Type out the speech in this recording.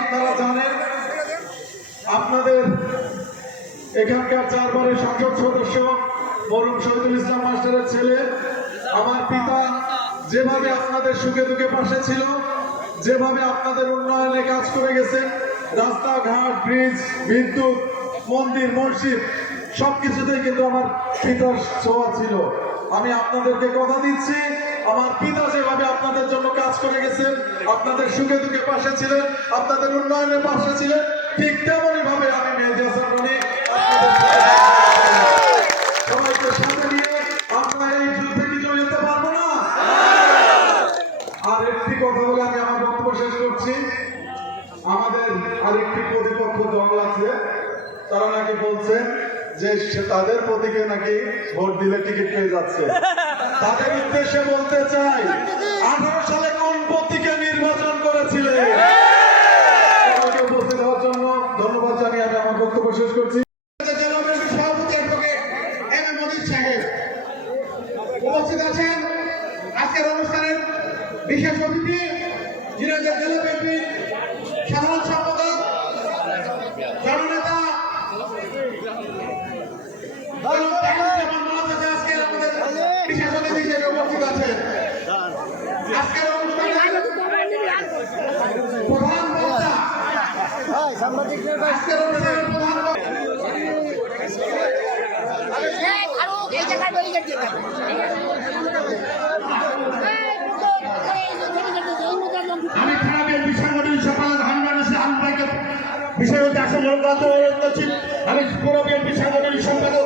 আপনারা জানেন আপনাদের এখানকার চারবারের সংসদ সদস্য মরুম শহীদুল ইসলাম মাস্টারের ছেলে আমার পিতা যেভাবে আপনাদের সুখে দুঃখে পাশে ছিল, যেভাবে আপনাদের উন্নয়নে কাজ করে গেছেন, রাস্তাঘাট ব্রিজ বিদ্যুৎ, মন্দির, মসজিদ, সবকিছুতেই কিন্তু আমার পিতার ছোঁয়া ছিল। আমি আপনাদেরকে কথা দিচ্ছি, আমার পিতা যেভাবে আপনাদের জন্য কাজ করে গেছেন, আপনাদের সুখে দুঃখে পাশে ছিলেন, আপনাদের উন্নয়নের পাশে ছিলেন, ঠিক তেমনই ভাবে আমি মেহেদি হাসান রনি শেষ আমাদের আরেকটি প্রতিপক্ষ দল আছে তারা নাকি বলছেন যে তাদের প্রতীকে নাকি ভোট দিলে টিকিট পেয়ে যাচ্ছে। তাদের উদ্দেশ্যে বলতে চাই আঠারো সালে কোন প্রতীকে নির্বাচন সবাইকে উপস্থিত হওয়ার জন্য ধন্যবাদ জানিয়ে আমি আমার বক্তব্য শেষ করছি। উপস্থিত আছেন আজকের অনুষ্ঠানের বিশেষ অতিথি জিরাজের জেলা বিএনপির সাধারণ সম্পাদক, জননেতা উপস্থিত আছেন আজকের অনুষ্ঠানে প্রধান বক্তা আজকের অনুষ্ঠানের প্রধান বক্তা বিষয় হচ্ছে আসল জনগণ অনুরোধ করছি আমি পুরো সম্পাদক